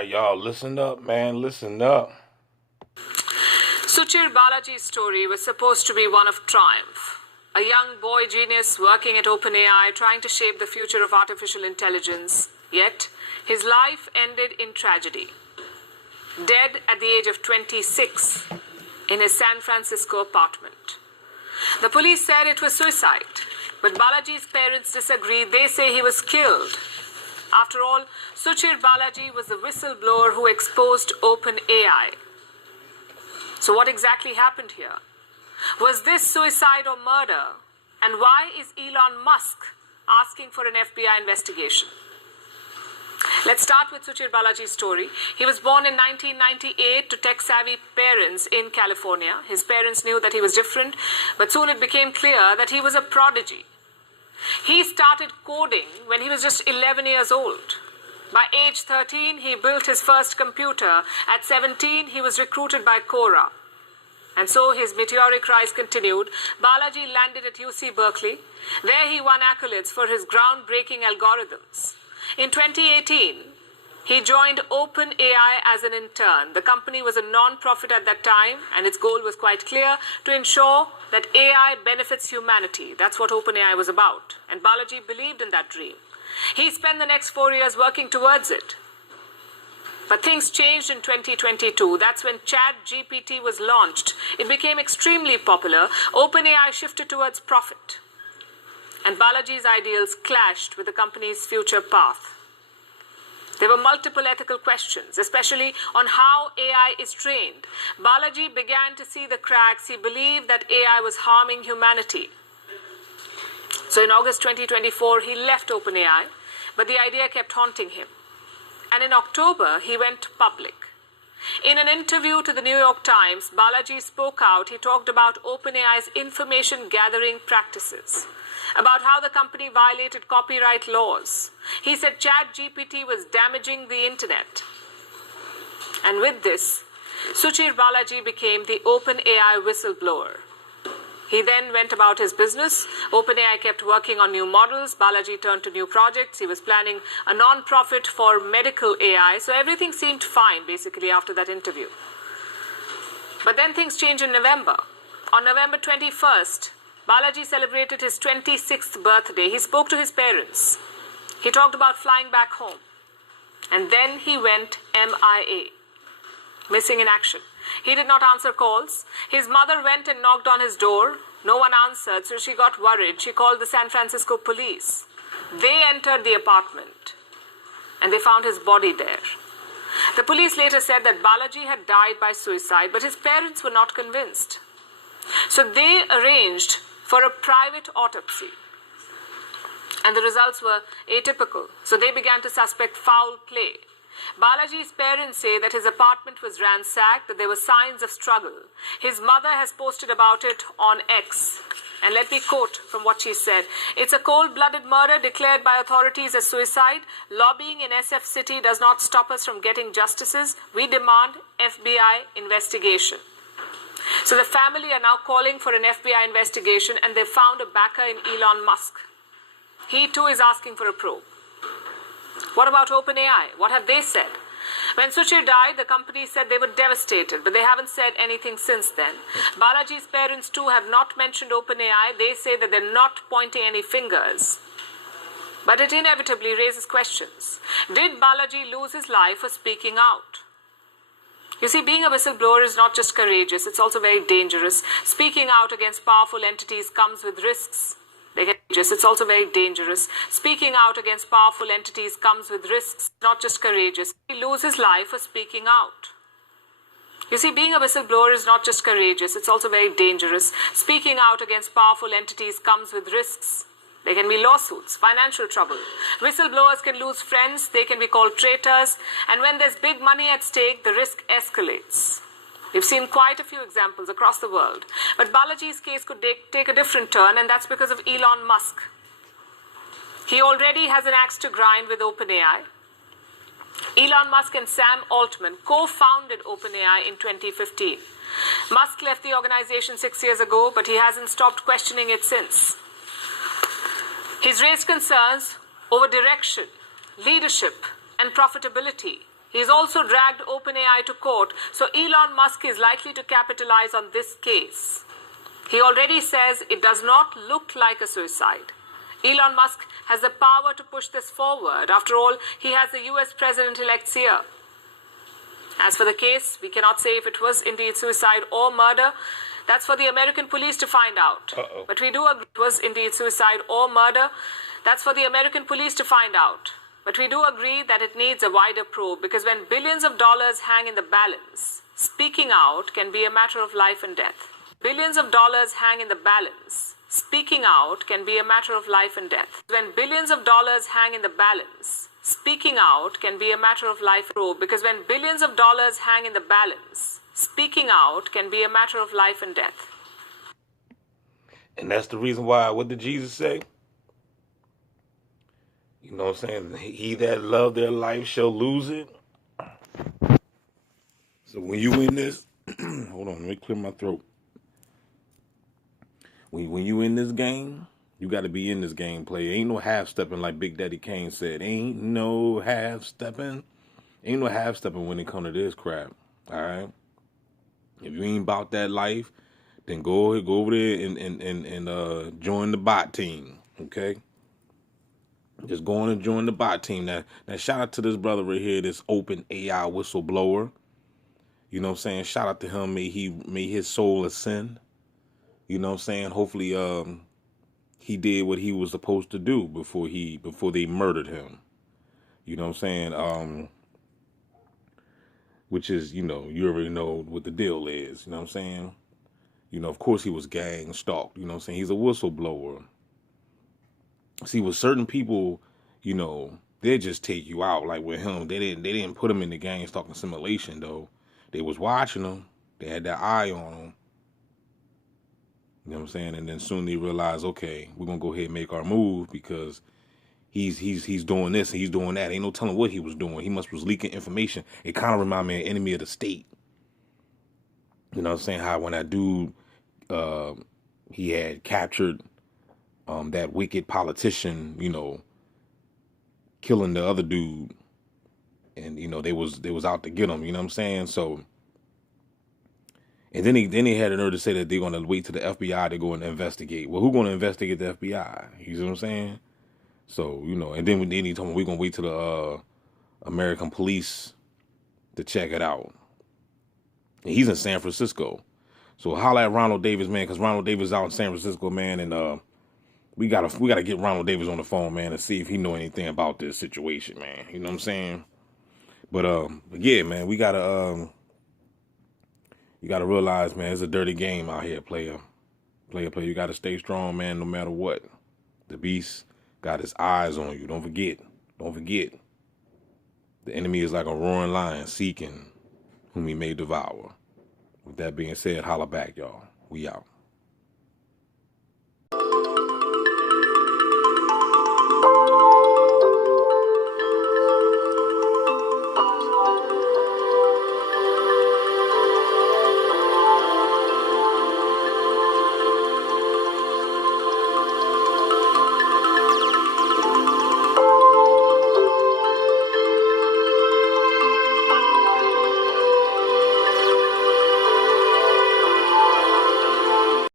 right, y'all, listen up, man. Listen up. Suchir Balaji's story was supposed to be one of triumph. A young boy genius working at OpenAI trying to shape the future of artificial intelligence. Yet, his life ended in tragedy. Dead at the age of 26 in his San Francisco apartment. The police said it was suicide, but Balaji's parents disagree. They say he was killed. After all, Suchir Balaji was the whistleblower who exposed OpenAI. So what exactly happened here? Was this suicide or murder? And why is Elon Musk asking for an FBI investigation? Let's start with Suchir Balaji's story. He was born in 1998 to tech-savvy parents in California. His parents knew that he was different, but soon it became clear that he was a prodigy. He started coding when he was just 11 years old. By age 13, he built his first computer. At 17, he was recruited by Quora. And so his meteoric rise continued. Balaji landed at UC Berkeley. There he won accolades for his groundbreaking algorithms. In 2018, he joined OpenAI as an intern. The company was a non-profit at that time, and its goal was quite clear: to ensure that AI benefits humanity. That's what OpenAI was about. And Balaji believed in that dream. He spent the next 4 years working towards it. But things changed in 2022. That's when ChatGPT was launched. It became extremely popular. OpenAI shifted towards profit. And Balaji's ideals clashed with the company's future path. There were multiple ethical questions, especially on how AI is trained. Balaji began to see the cracks. He believed that AI was harming humanity. So in August 2024, he left OpenAI, but the idea kept haunting him. And in October, he went public. In an interview to the New York Times, Balaji spoke out. He talked about OpenAI's information gathering practices, about how the company violated copyright laws. He said ChatGPT was damaging the internet. And with this, Suchir Balaji became the OpenAI whistleblower. He then went about his business. OpenAI kept working on new models. Balaji turned to new projects. He was planning a non-profit for medical AI. So everything seemed fine, basically, after that interview. But then things changed in November. On November 21st, Balaji celebrated his 26th birthday. He spoke to his parents. He talked about flying back home. And then he went MIA, missing in action. He did not answer calls. His mother went and knocked on his door. No one answered, so she got worried. She called the San Francisco police. They entered the apartment, and they found his body there. The police later said that Balaji had died by suicide, but his parents were not convinced. So they arranged for a private autopsy, and the results were atypical. So they began to suspect foul play. Balaji's parents say that his apartment was ransacked, that there were signs of struggle. His mother has posted about it on X. And let me quote from what she said. "It's a cold-blooded murder declared by authorities as suicide. Lobbying in SF City does not stop us from getting justices. We demand FBI investigation." So the family are now calling for an FBI investigation, and they found a backer in Elon Musk. He too is asking for a probe. What about OpenAI? What have they said? When Suchir died, the company said they were devastated, but they haven't said anything since then. Balaji's parents too have not mentioned OpenAI. They say that they're not pointing any fingers. But it inevitably raises questions. Did Balaji lose his life for speaking out? You see, being a whistleblower is not just courageous, it's also very dangerous. Speaking out against powerful entities comes with risks. It's also very dangerous. Speaking out against powerful entities comes with risks, not just courageous. He loses life for speaking out. You see, being a whistleblower is not just courageous, it's also very dangerous. Speaking out against powerful entities comes with risks. There can be lawsuits, financial trouble. Whistleblowers can lose friends, they can be called traitors, and when there's big money at stake, the risk escalates. We've seen quite a few examples across the world. But Balaji's case could take a different turn, and that's because of Elon Musk. He already has an axe to grind with OpenAI. Elon Musk and Sam Altman co-founded OpenAI in 2015. Musk left the organization 6 years ago, but he hasn't stopped questioning it since. He's raised concerns over direction, leadership, and profitability. He's also dragged OpenAI to court, so Elon Musk is likely to capitalize on this case. He already says it does not look like a suicide. Elon Musk has the power to push this forward. After all, he has the US president-elect's ear. As for the case, we cannot say if it was indeed suicide or murder. That's for the American police to find out. But we do agree it was indeed suicide or murder. That's for the American police to find out. But we do agree that it needs a wider probe, because when billions of dollars hang in the balance, speaking out can be a matter of life and death. Billions of dollars hang in the balance. Speaking out can be a matter of life and death. When billions of dollars hang in the balance, speaking out can be a matter of life and death. Because when billions of dollars hang in the balance, speaking out can be a matter of life and death. And that's the reason why, what did Jesus say? You know what I'm saying? He that love their life shall lose it. So when you in this, hold on, let me clear my throat. When you in this game, you got to be in this game play. Ain't no half-stepping, like Big Daddy Kane said. Ain't no half-stepping. Ain't no half-stepping when it come to this crap. All right? If you ain't about that life, then go over there and join the bot team. Okay? Just go on and join the bot team. Now shout out to this brother right here, this OpenAI whistleblower. You know what I'm saying? Shout out to him. May his soul ascend. You know what I'm saying? Hopefully he did what he was supposed to do before they murdered him. You know what I'm saying? Which is, you know, you already know what the deal is. You know what I'm saying? You know, of course he was gang stalked. You know what I'm saying? He's a whistleblower. See, with certain people, you know, they just take you out. Like with him, they didn't put him in the gang stalking simulation though. They was watching him. They had their eye on him. You know what I'm saying? And then soon they realize, okay, we're gonna go ahead and make our move, because he's doing this and he's doing that. Ain't no telling what he was doing. He was leaking information. It kind of reminded me of Enemy of the State. You know what I'm saying? How when that dude he had captured that wicked politician, you know, killing the other dude, and you know they was out to get him. You know what I'm saying? So, and then he had the nerve to say that they're gonna wait to the FBI to go and investigate. Well, who's gonna investigate the FBI? You see what I'm saying? So, you know, and then he told me we're gonna wait to the American police to check it out. And he's in San Francisco, so holla at Ronald Davis, man, because Ronald Davis is out in San Francisco, man, and we gotta get Ronald Davis on the phone, man, and see if he know anything about this situation, man. You know what I'm saying? But yeah, man, you gotta realize, man, it's a dirty game out here, player. You gotta stay strong, man, no matter what. The beast got his eyes on you. Don't forget. The enemy is like a roaring lion seeking whom he may devour. With that being said, holla back, y'all. We out.